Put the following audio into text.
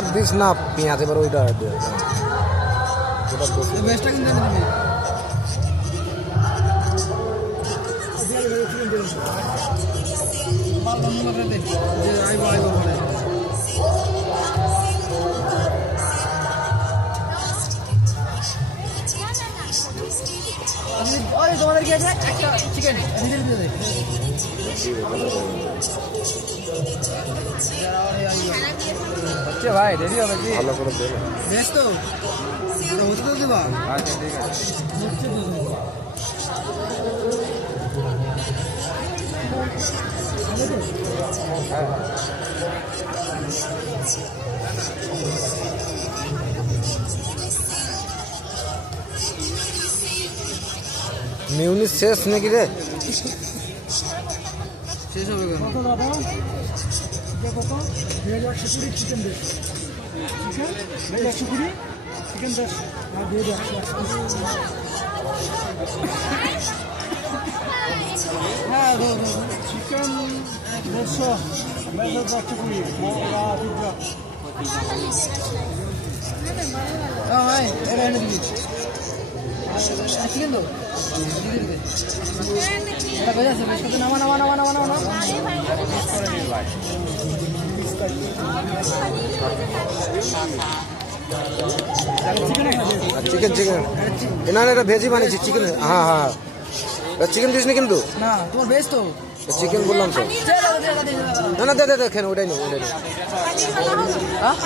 আর this না পেঁয়াজ, এবার ওইটা বেশটা কিন্তু এনে দিবি। যে আইবো আইবো পরে। ওই তোমাদের কি আছে একটা চিকেন নিজের দিয়ে দে। হচ্ছে ভাই, দেরি হবে কি? ভালো করে দেবে। বেশ তো হতে তো দেবা। আচ্ছা ঠিক আছে। হচ্ছে তো দেবা। মিউনিস শেষ নাকি রে? শেষ হবে কেন? কত দাদা? কত? 2120 চিকেন দেশ। চিকেন 2120 চিকেন দেশ। আর দিয়ে দাও 120। হ্যাঁ দো দো। Chicken 150 120 pizza. হ্যাঁ ভাই এটা এনে দিবি। চিকেন দো। এটা কই আছে? বেশ কত নামা নামা নামা নামা নামা। চিকেন চিকেন না না, এটা ভেজি বানিয়েছি চিকেন। হ্যাঁ হ্যাঁ, চিকেন দিস নি কিন্তু। না তোমার বেশ তো। চিকেন বললাম তো। না না, দে দে, ওটাই নেই ওটাই নেই। হ্যাঁ